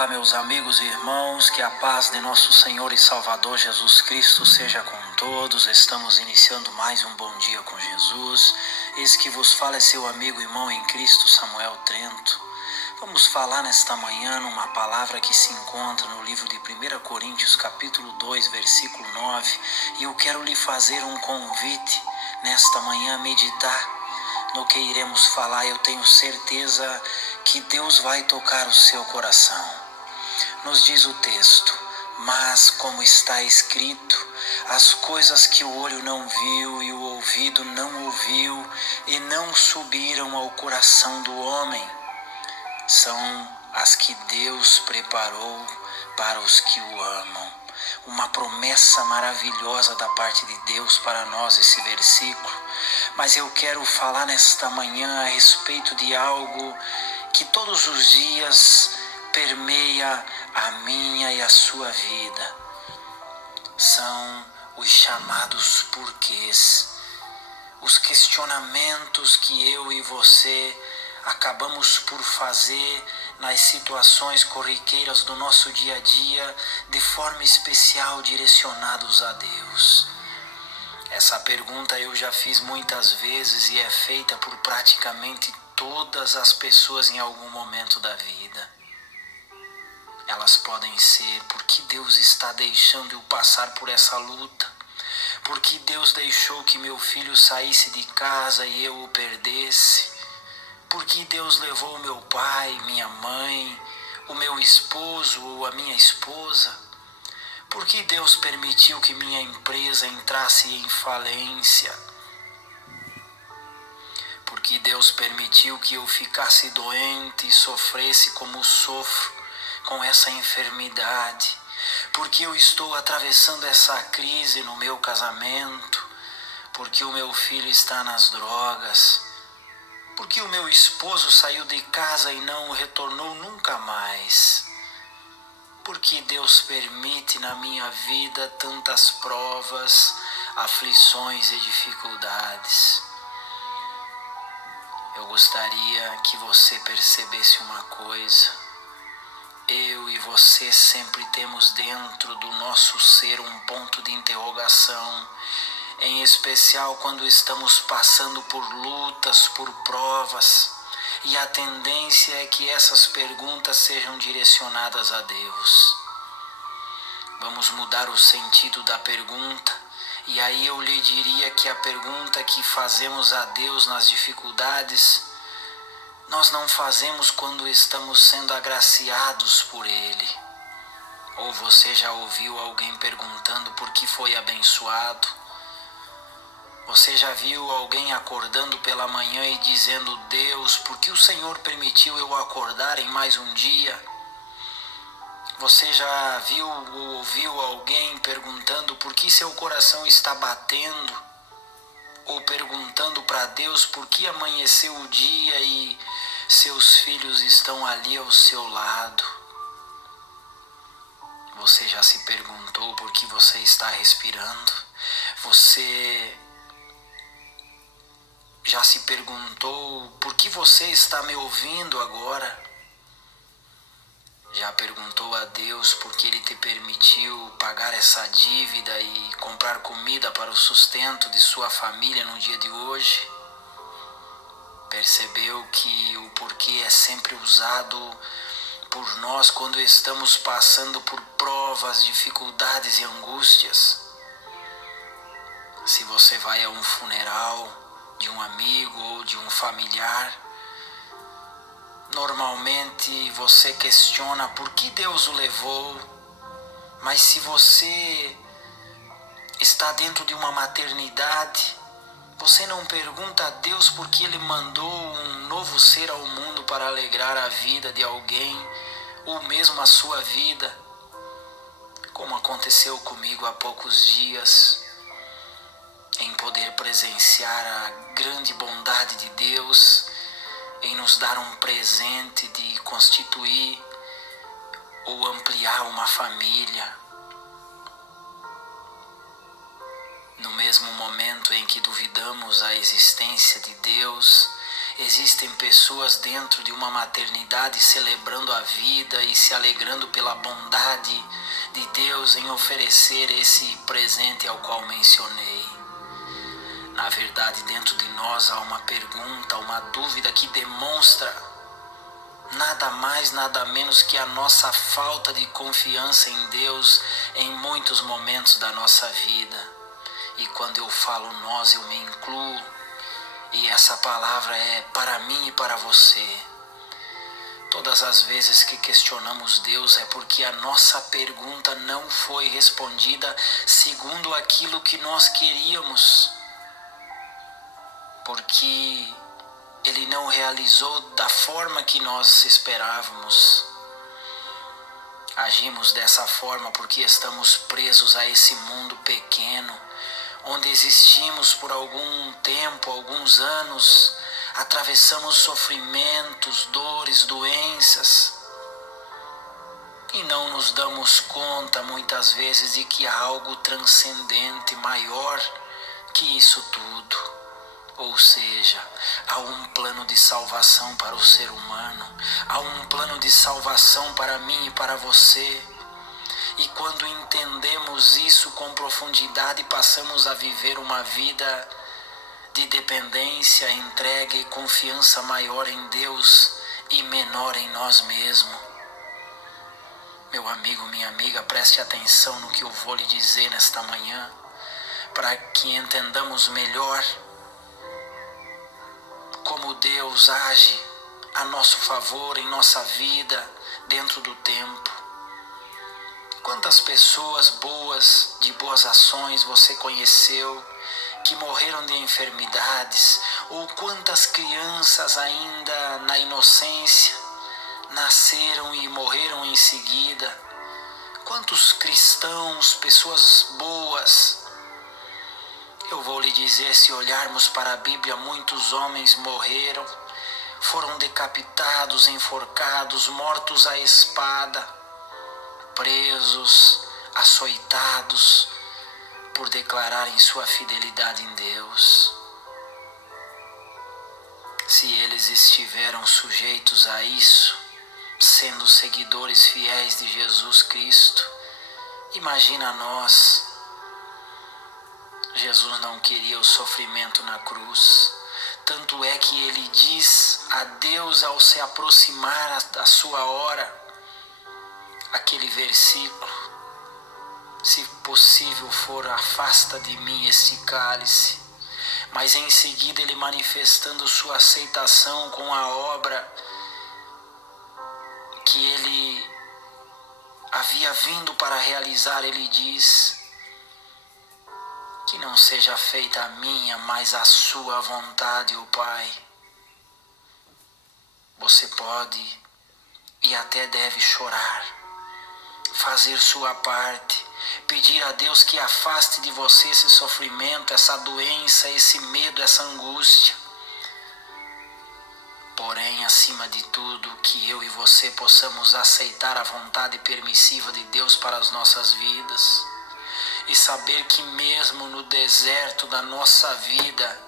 Olá, meus amigos e irmãos, que a paz de nosso Senhor e Salvador Jesus Cristo seja com todos. Estamos iniciando mais um Bom Dia com Jesus. Esse que vos fala é seu amigo e irmão em Cristo, Samuel Trento. Vamos falar nesta manhã numa palavra que se encontra no livro de 1 Coríntios, capítulo 2, versículo 9. E eu quero lhe fazer um convite nesta manhã a meditar no que iremos falar. Eu tenho certeza que Deus vai tocar o seu coração. Nos diz o texto: mas como está escrito, as coisas que o olho não viu e o ouvido não ouviu e não subiram ao coração do homem, são as que Deus preparou para os que o amam. Uma promessa maravilhosa da parte de Deus para nós, esse versículo. Mas eu quero falar nesta manhã a respeito de algo que todos os dias permeia a minha e a sua vida. São os chamados porquês, os questionamentos que eu e você acabamos por fazer nas situações corriqueiras do nosso dia a dia, de forma especial direcionados a Deus. Essa pergunta eu já fiz muitas vezes e é feita por praticamente todas as pessoas em algum momento da vida. Elas podem ser: por que Deus está deixando eu passar por essa luta? Por que Deus deixou que meu filho saísse de casa e eu o perdesse? Por que Deus levou meu pai, minha mãe, o meu esposo ou a minha esposa? Por que Deus permitiu que minha empresa entrasse em falência? Por que Deus permitiu que eu ficasse doente e sofresse como sofro com essa enfermidade? Por que eu estou atravessando essa crise no meu casamento? Por que o meu filho está nas drogas? Por que o meu esposo saiu de casa e não retornou nunca mais? Por que Deus permite na minha vida tantas provas, aflições e dificuldades? Eu gostaria que você percebesse uma coisa. Eu e você sempre temos dentro do nosso ser um ponto de interrogação, em especial quando estamos passando por lutas, por provas, e a tendência é que essas perguntas sejam direcionadas a Deus. Vamos mudar o sentido da pergunta, e aí eu lhe diria que a pergunta que fazemos a Deus nas dificuldades, nós não fazemos quando estamos sendo agraciados por Ele. Ou você já ouviu alguém perguntando por que foi abençoado? Você já viu alguém acordando pela manhã e dizendo: Deus, por que o Senhor permitiu eu acordar em mais um dia? Você já viu ou ouviu alguém perguntando por que seu coração está batendo? Ou perguntando para Deus por que amanheceu o dia e seus filhos estão ali ao seu lado? Você já se perguntou por que você está respirando? Você já se perguntou por que você está me ouvindo agora? Já perguntou a Deus por que Ele te permitiu pagar essa dívida e comprar comida para o sustento de sua família no dia de hoje? Percebeu que o porquê é sempre usado por nós quando estamos passando por provas, dificuldades e angústias? Se você vai a um funeral de um amigo ou de um familiar, normalmente você questiona por que Deus o levou, mas se você está dentro de uma maternidade, você não pergunta a Deus por que Ele mandou um novo ser ao mundo para alegrar a vida de alguém, ou mesmo a sua vida, como aconteceu comigo há poucos dias, em poder presenciar a grande bondade de Deus em nos dar um presente de constituir ou ampliar uma família. No mesmo momento em que duvidamos a existência de Deus Existem pessoas dentro de uma maternidade celebrando a vida e se alegrando pela bondade de Deus em oferecer esse presente ao qual mencionei. Na verdade, dentro de nós há uma pergunta, uma dúvida que demonstra nada mais, nada menos que a nossa falta de confiança em Deus em muitos momentos da nossa vida. E quando eu falo nós, eu me incluo, e essa palavra é para mim e para você. Todas as vezes que questionamos Deus é porque a nossa pergunta não foi respondida segundo aquilo que nós queríamos, porque Ele não realizou da forma que nós esperávamos. Agimos dessa forma porque estamos presos a esse mundo pequeno, onde existimos por algum tempo, alguns anos, atravessamos sofrimentos, dores, doenças, e não nos damos conta muitas vezes de que há algo transcendente, maior que isso tudo. Ou seja, há um plano de salvação para o ser humano, há um plano de salvação para mim e para você. E quando entendemos isso com profundidade, passamos a viver uma vida de dependência, entrega e confiança maior em Deus e menor em nós mesmos. Meu amigo, minha amiga, preste atenção no que eu vou lhe dizer nesta manhã, para que entendamos melhor como Deus age a nosso favor em nossa vida dentro do tempo. Quantas pessoas boas, de boas ações você conheceu, que morreram de enfermidades, ou quantas crianças ainda na inocência nasceram e morreram em seguida? Quantos cristãos, pessoas boas? Eu vou lhe dizer, se olharmos para a Bíblia, muitos homens morreram, foram decapitados, enforcados, mortos à espada, presos, açoitados, por declararem sua fidelidade em Deus. Se eles estiveram sujeitos a isso, sendo seguidores fiéis de Jesus Cristo, imagina nós. Jesus não queria o sofrimento na cruz, tanto é que ele diz a Deus ao se aproximar da sua hora, aquele versículo: se possível for, afasta de mim este cálice. Mas em seguida ele, manifestando sua aceitação com a obra que ele havia vindo para realizar, ele diz: que não seja feita a minha, mas a sua vontade, ó Pai. Você pode e até deve chorar, fazer sua parte, pedir a Deus que afaste de você esse sofrimento, essa doença, esse medo, essa angústia. Porém, acima de tudo, que eu e você possamos aceitar a vontade permissiva de Deus para as nossas vidas e saber que mesmo no deserto da nossa vida,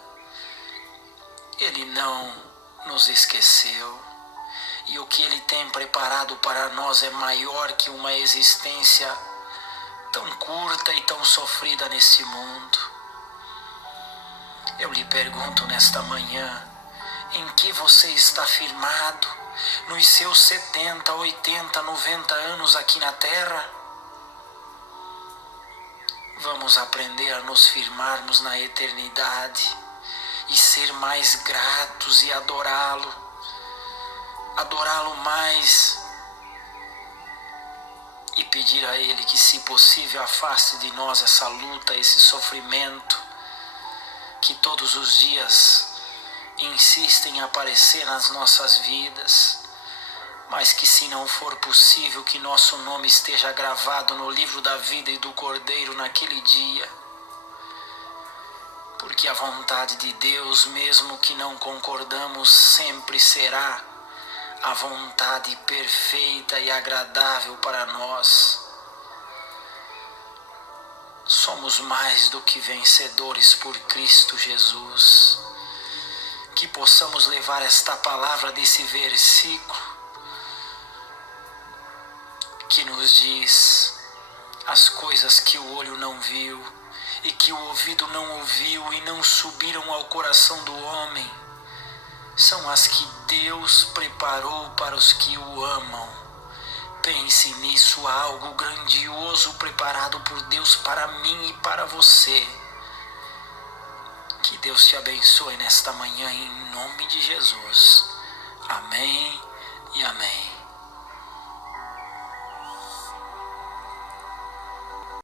Ele não nos esqueceu. E o que Ele tem preparado para nós é maior que uma existência tão curta e tão sofrida nesse mundo. Eu lhe pergunto nesta manhã, em que você está firmado nos seus 70, 80, 90 anos aqui na terra? Vamos aprender a nos firmarmos na eternidade e ser mais gratos e adorá-lo mais, e pedir a Ele que, se possível, afaste de nós essa luta, esse sofrimento que todos os dias insistem em aparecer nas nossas vidas, mas que, se não for possível, que nosso nome esteja gravado no livro da vida e do Cordeiro naquele dia. Porque a vontade de Deus, mesmo que não concordamos, sempre será a vontade perfeita e agradável para nós. Somos mais do que vencedores por Cristo Jesus. que possamos levar esta palavra desse versículo que nos diz as coisas que o olho não viu e que o ouvido não ouviu e não subiram ao coração do homem, são as que Deus preparou para os que o amam. Pense nisso, há algo grandioso preparado por Deus para mim e para você. Que Deus te abençoe nesta manhã em nome de Jesus. Amém e amém.